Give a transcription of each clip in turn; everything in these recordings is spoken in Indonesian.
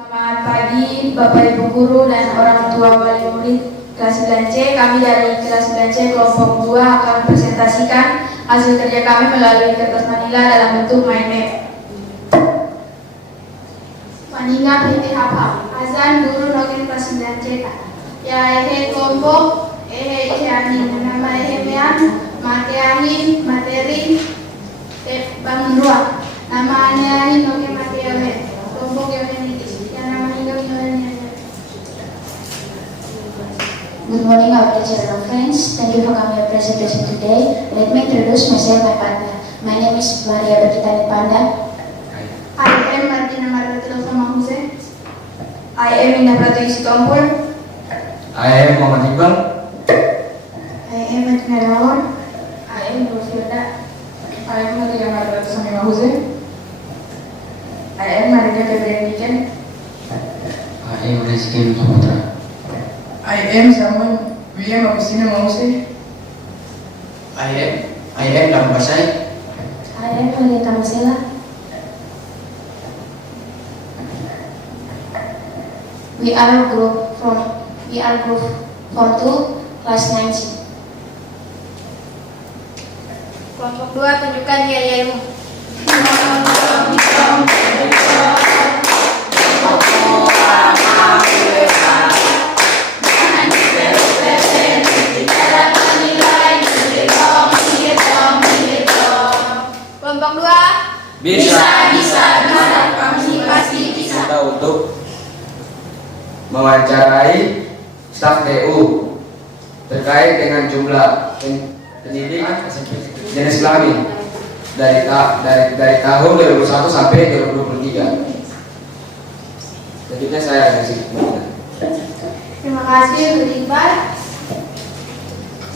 Selamat pagi Bapak Ibu Guru dan orang tua wali murid kelas 9C. Kami dari kelas 9C kelompok 2 akan mempresentasikan hasil kerja kami melalui kertas manila dalam bentuk mind map. Maninga PT hafal azan guru noken kelas 9C. Ya ehe kelompok ehe ani nama ehe mean mate angin materi bangun ruang nama ani noken mate ehe kelompok ehe. Good morning, our teacher and friends. Thank you for coming to presentation today. Let me introduce myself, my partner. My name is Maria Bertita Panda. I am Martina Maratilo Samahuse. I am Indah Pratu Isitompul. I am Muhammad Iqbal. I am Martina Rawon. I am Rufilda. I am Maria Maratilo Samahuse. I am Maria Februari Niken. I am Rizky Putra. I am Samuel William Agustina Mause. I am Dambasai. I am Maria Tamasela. We are group from 2 class 9C. Kelompok 2 tunjukkan nilai-nilaimu. Kelompok 2 Bisa. Kami pasti bisa. Kita untuk mewawancarai staf TU terkait dengan jumlah pendidik jenis kelamin dari tahun 2001 sampai 2023. Selanjutnya saya kasih. Terima kasih Bu Iqbal.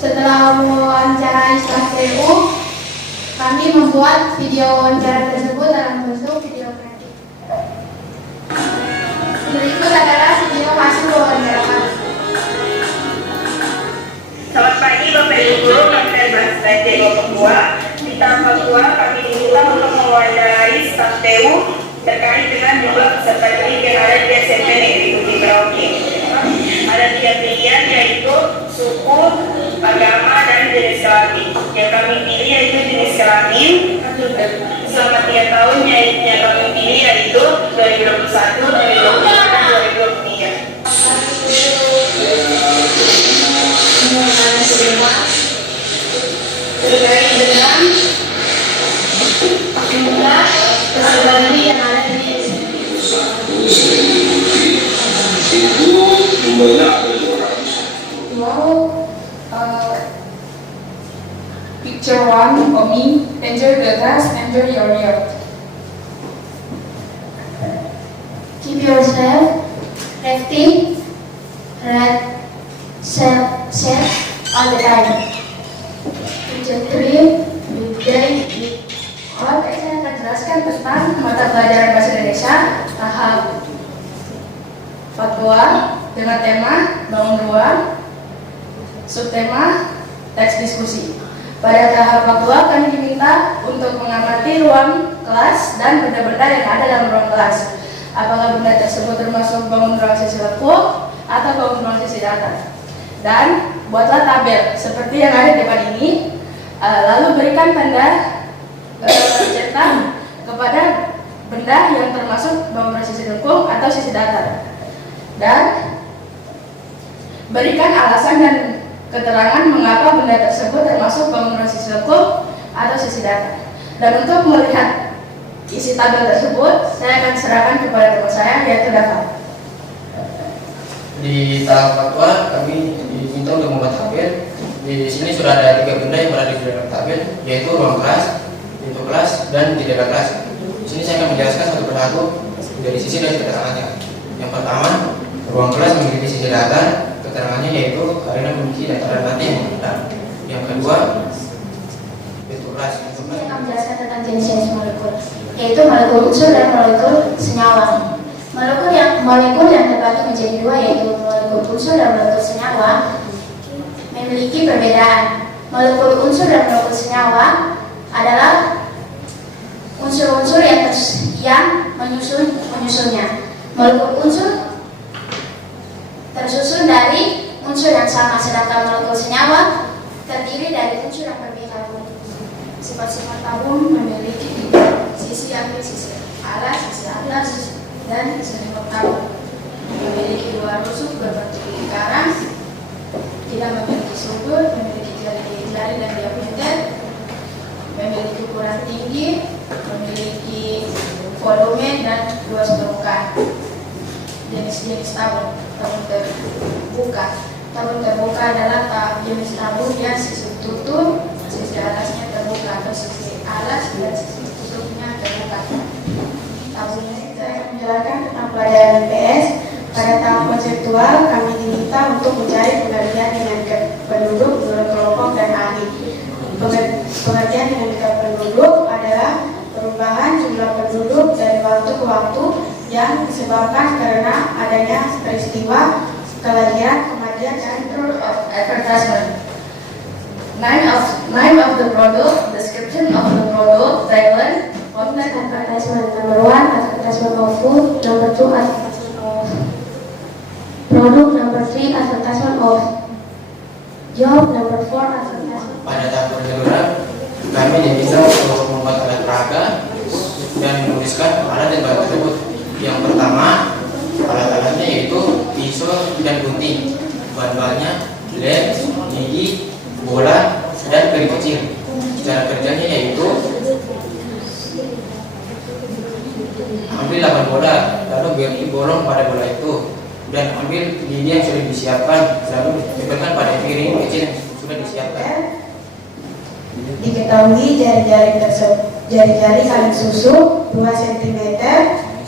Setelah mewawancarai staf TU, kami membuat video wawancara tersebut dalam bentuk video kreatif. Berikut adalah video hasil wawancara kami. Selamat pagi Bapak Ibu Guru, kami dari kelas 9C kelompok 2. Di tahap 2 kami diminta untuk mewawancarai staf TU terkait dengan jumlah peserta didik yang ada di SMP Negeri Bukit Merauke. Ada 3 pilihan, yaitu suku, agama, dan jenis kelamin. Yang kami pilih yaitu jenis kelamin selama 3 tahun yang kami pilih yaitu 2021, 2022, dan 2023. Terkait dengan jumlah peserta didik yang ada di picture 1 for me. Enjoy the class, enjoy your year. Keep yourself active, read, safe all the time. Picture 3, weekday. Oke, saya akan jelaskan tentang mata pelajaran bahasa Indonesia tahap fatwa dengan tema bangun ruang, subtema teks diskusi. Pada tahap fatwa kami diminta untuk mengamati ruang kelas dan benda-benda yang ada dalam ruang kelas. Apakah benda tersebut termasuk bangun ruang sisi lengkung atau bangun ruang sisi datar. Dan buatlah tabel seperti yang ada di depan ini. Lalu berikan tanda cetak kepada benda yang termasuk bangunan sisi lengkung atau sisi datar, dan berikan alasan dan keterangan mengapa benda tersebut termasuk bangunan sisi lengkung atau sisi datar. Dan untuk melihat isi tabel tersebut, saya akan serahkan kepada teman saya, yaitu Dava. Di tahap fatwa kami diminta untuk membuat tabel. Di sini sudah ada 3 benda yang berada di dalam tabel, yaitu ruang kelas, pintu kelas, dan jendela kelas. Di sini saya akan menjelaskan satu persatu dari sisi dan keterangannya. Yang pertama, ruang kelas memiliki sisi datar, keterangannya yaitu karena memiliki dataran mati yang rendah. Yang kedua, pintu kelas. Saya akan menjelaskan tentang jenis-jenis molekul, yaitu molekul unsur dan molekul senyawa. Molekul yang terbagi menjadi 2, yaitu molekul unsur dan molekul senyawa, memiliki perbedaan. Molekul unsur dan molekul senyawa adalah unsur-unsur yang menyusunnya. Molekul unsur tersusun dari unsur yang sama, sedangkan molekul senyawa terdiri dari unsur yang berbeda. Sifat-sifat tabung memiliki sisi aktif, sisi alas, dan sifat tabung memiliki dua rusuk berbentuk lingkaran, tidak memiliki sumber, memiliki jari dan diameter, memiliki ukuran tinggi, memiliki volume dan luas permukaan. Jenis-jenis tabung terbuka. Tabung terbuka adalah jenis tabung yang sisi tutup, sisi alasnya terbuka, atau sisi alas dan sisi tutupnya terbuka. Tabung ini saya menjelaskan tentang pelajaran IPS. Pada tahap konseptual, kami diminta untuk mencari pengertian dinamika penduduk menurut kelompok dan ahli. Pengertian dinamika penduduk adalah perubahan jumlah penduduk dari waktu ke waktu yang disebabkan karena adanya peristiwa kelahiran, kematian, dan advertisement. Name of the product, description of the product, tagline, content advertisement. Number 1, advertisement of food. Number 2, advertisement of product. Number 3, advertisement of job. Number 4, advertisement. Pada tahap prosedural, kami diminta untuk membuat alat peraga dan menuliskan alat dan bahan tersebut. Yang pertama, alat-alatnya yaitu pisau dan gunting. Bahan-bahannya lem, gigi, bola, dan piring kecil. Cara kerjanya yaitu ambil 8 bola, lalu beri bolong pada bola itu, dan ambil gigi yang sudah disiapkan, lalu tempelkan pada piring kecil yang sudah disiapkan. Diketahui jari-jari kaleng susu 2 cm,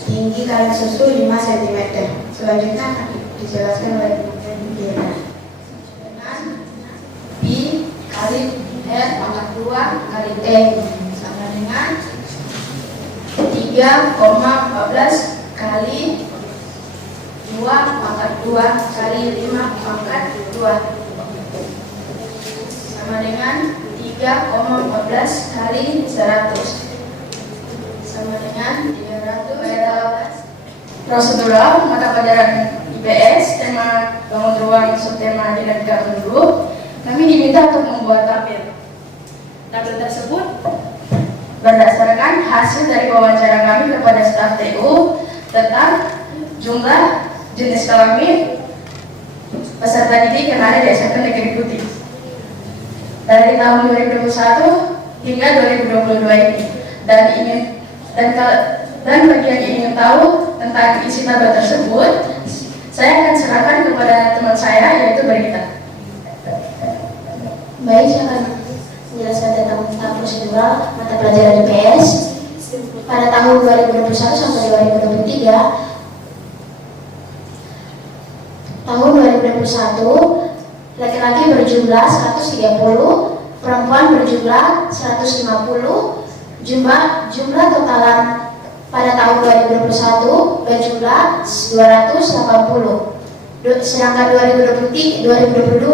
tinggi kaleng susu 5 cm. Selanjutnya akan dijelaskan oleh Diana. B kali R pangkat 2 kali T sama dengan 3,14 kali 2 pangkat 2 kali 5 pangkat 2 sama dengan 3,14 kali 100 sama dengan 300. prosedural mata pelajaran IPS, tema bangun ruang, subtema dinamika penduduk. Kami diminta untuk membuat tabel. Tabel tersebut berdasarkan hasil dari wawancara kami kepada staf TU tentang jumlah jenis kelamin peserta didik yang ada di SMP Negeri Putih dari tahun 2021 hingga 2022 ini, dan bagi yang ingin tahu tentang isi tabel tersebut, saya akan serahkan kepada teman saya, yaitu Berita. Baik, saya akan menjelaskan tentang tahap prosedural mata pelajaran IPS pada tahun 2021 sampai 2023. Tahun 2021, laki-laki berjumlah 130, perempuan berjumlah 150. Jumlah totalan pada tahun 2021 berjumlah 280. Sedangkan 2022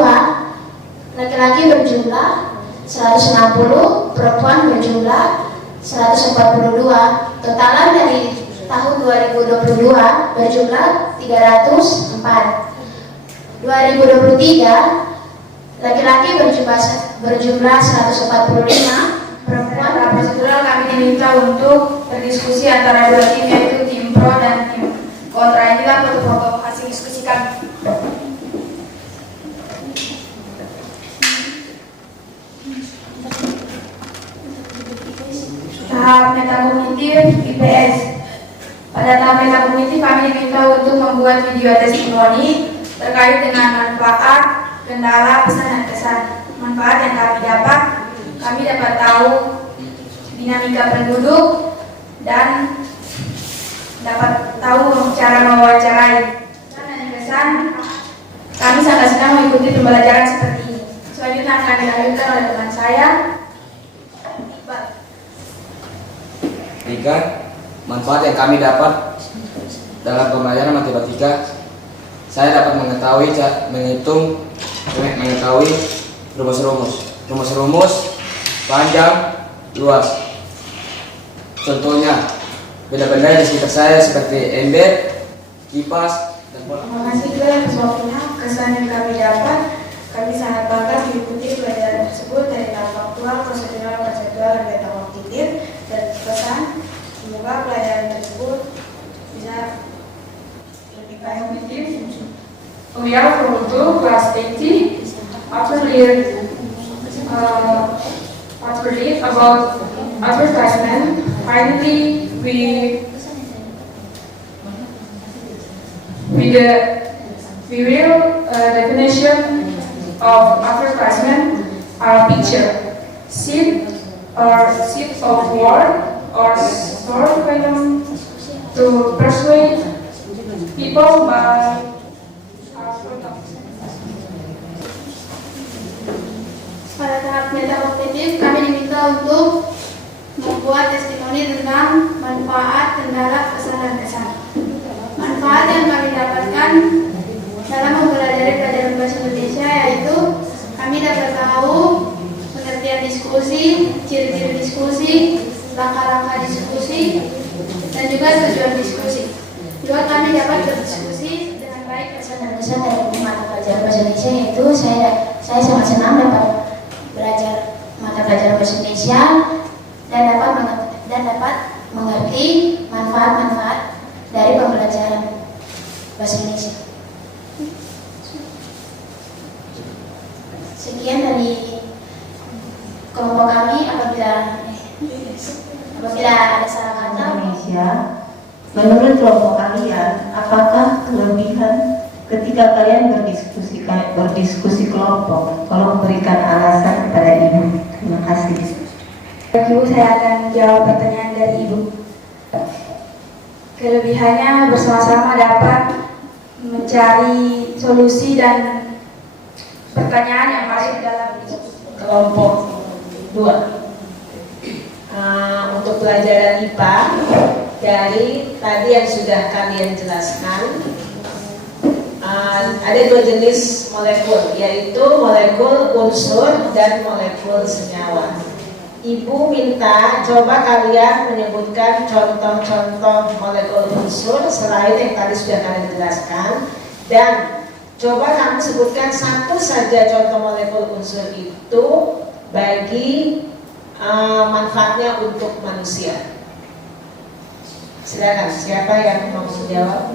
laki-laki berjumlah 160, perempuan berjumlah 142. Totalan dari tahun 2022 berjumlah 304. 2023 laki-laki berjumlah 145, perempuan. Prosedural kami diminta untuk berdiskusi antara dua tim, yaitu tim pro dan tim kontra. Inilah foto-foto hasil diskusi kami. Tahap metakognitif IPS. Pada tahap metakognitif kami diminta untuk membuat video testimoni terkait dengan manfaat, kendala, pesan dan kesan. Manfaat yang kami dapat tahu dinamika penduduk dan dapat tahu cara mewawancarai. Dan kesan, kami sangat senang mengikuti pembelajaran seperti ini. Selanjutnya akan dilanjutkan oleh teman saya, Iqbal. 3. Manfaat yang kami dapat dalam pembelajaran matematika. Saya dapat mengetahui rumus-rumus panjang, luas. Contohnya, benda-benda di sekitar saya seperti ember, kipas, dan bola. Terima kasih juga atas waktunya. Kesan yang kami dapat, kami sangat bangga mengikuti pelajaran tersebut dari tahap faktual, prosedural, konseptual, dan meta kognitif. Dan pesan, semoga pelajaran tersebut bisa lebih baik. We are from 2 class 80. After read about advertisement, finally we will definition of advertisement are picture, sheet of word or short film to persuade people by our product. Pada tahap meta kognitif, kami diminta untuk membuat testimoni tentang manfaat, kendala, pesan, dan kesan. Manfaat yang kami dapatkan dalam mempelajari pelajaran bahasa Indonesia yaitu kami dapat tahu pengertian diskusi, ciri-ciri diskusi, langkah-langkah diskusi, dan juga tujuan diskusi. Juga kami dapat berdiskusi dengan baik. Kesan dan kesan dari mata pelajaran bahasa Indonesia yaitu saya sangat senang dapat belajar mata pelajaran bahasa Indonesia dan dapat mengerti manfaat-manfaat dari pembelajaran bahasa Indonesia. Sekian dari kelompok kami. Apabila ada salah kata, Indonesia, menurut kelompok kalian, apakah kelebihan ketika kalian berdiskusi kelompok? Tolong berikan alasan kepada Ibu. Terima kasih. Ibu, saya akan jawab pertanyaan dari Ibu. Kelebihannya bersama-sama dapat mencari solusi dan pertanyaan yang masuk dalam Kelompok 2. Untuk pelajaran IPA, dari tadi yang sudah kalian jelaskan, ada 2 jenis molekul, yaitu molekul unsur dan molekul senyawa. Ibu minta coba kalian menyebutkan contoh-contoh molekul unsur selain yang tadi sudah kalian jelaskan, dan coba kamu sebutkan satu saja contoh molekul unsur itu bagi manfaatnya untuk manusia. Silakan, siapa yang mau menjawab?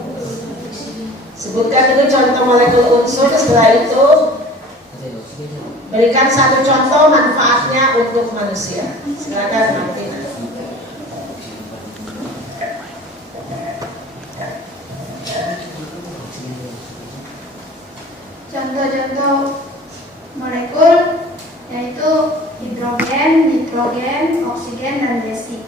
Sebutkan dulu contoh molekul unsur, setelah itu berikan satu contoh manfaatnya untuk manusia. Silakan, Martina. contoh-contoh molekul yaitu hidrogen, nitrogen, oksigen, dan besi.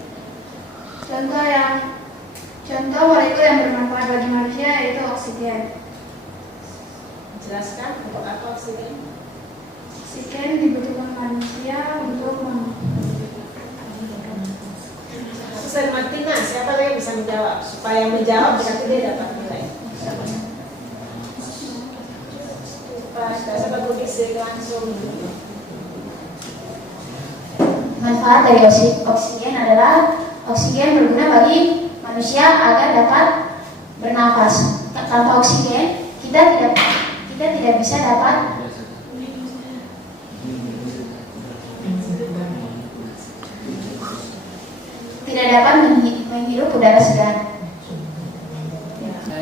Contoh molekul yang bermanfaat bagi manusia yaitu oksigen. Jelaskan untuk apa oksigen? Oksigen dibutuhkan manusia untuk Ustaz Martina, siapa lagi yang bisa menjawab? Supaya menjawab berarti dia dapat nilai. Saya baru bisa langsung. Manfaat dari oksigen adalah oksigen berguna bagi manusia agar dapat bernafas. Tanpa oksigen kita tidak bisa dapat menghirup udara segar.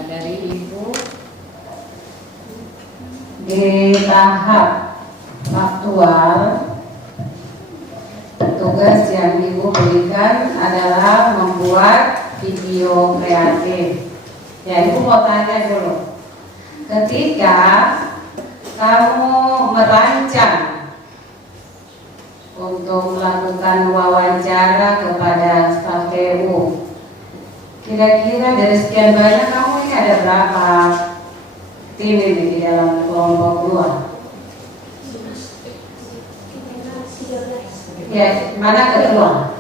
Dari Ibu, di tahap faktual, tugas yang Ibu berikan adalah membuat video kreatif. Ya, Ibu mau tanya dulu, ketika kamu merancang untuk melakukan wawancara kepada staf TU, kira-kira dari sekian banyak kamu ini ada berapa tim ini di dalam kelompok 2? Ya, mana ketua?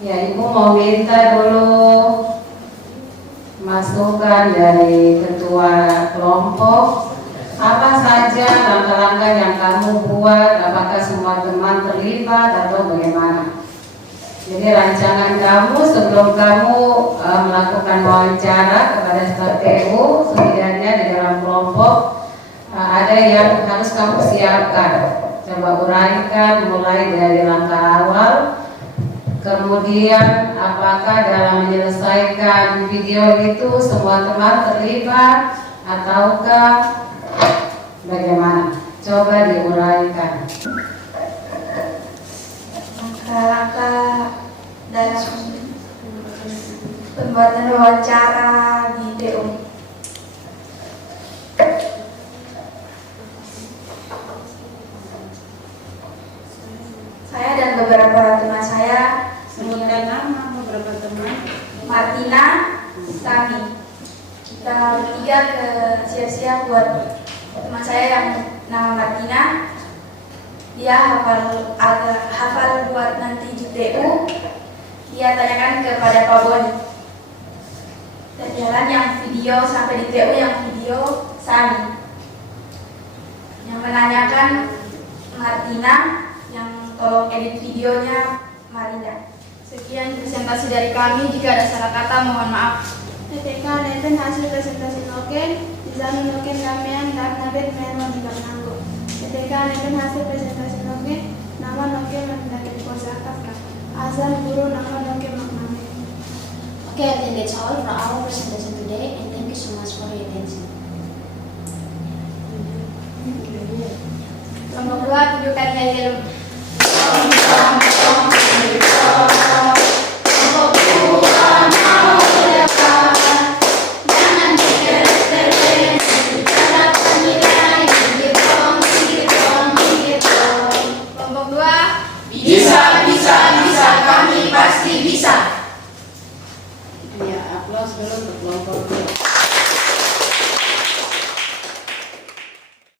Ya, Ibu mau minta dulu masukan dari ketua kelompok. Apa saja langkah-langkah yang kamu buat? Apakah semua teman terlibat atau bagaimana? Jadi rancangan kamu sebelum kamu melakukan wawancara kepada staf TU, setidaknya di dalam kelompok ada yang harus kamu siapkan. Coba uraikan mulai dari langkah awal, kemudian apakah dalam menyelesaikan video itu semua teman terlibat ataukah bagaimana? Coba diuraikan. Langkah-langkah dalam pembuatan wawancara di TU. Saya dan beberapa teman saya, Sebutkan nama beberapa teman. Martina, Sami. Kita bertiga ke siap-siap buat teman saya yang nama Martina. Dia hafal buat nanti di TU. Dia tanyakan kepada Pak Boni. Dan jalan yang video sampai di TU yang video Sami. Yang menanyakan Martina, yang tolong edit videonya Marinda. Sekian presentasi dari kami. Jika ada salah kata mohon maaf. Ketika neten hasil presentasi noken, dizamin noken ramean dan nabet memang tidak nanggung. Ketika neten hasil presentasi noken, nama noken mendaki kuasa kakak. Asal guru nama noken maknanya. Okay, I think that's all for our presentation today, and thank you so much for your attention. Kelompok 2 tunjukkan film. Kelompok 2 Bisa, kami pasti bisa. Ya, aplaus dulu untuk kelompok 2.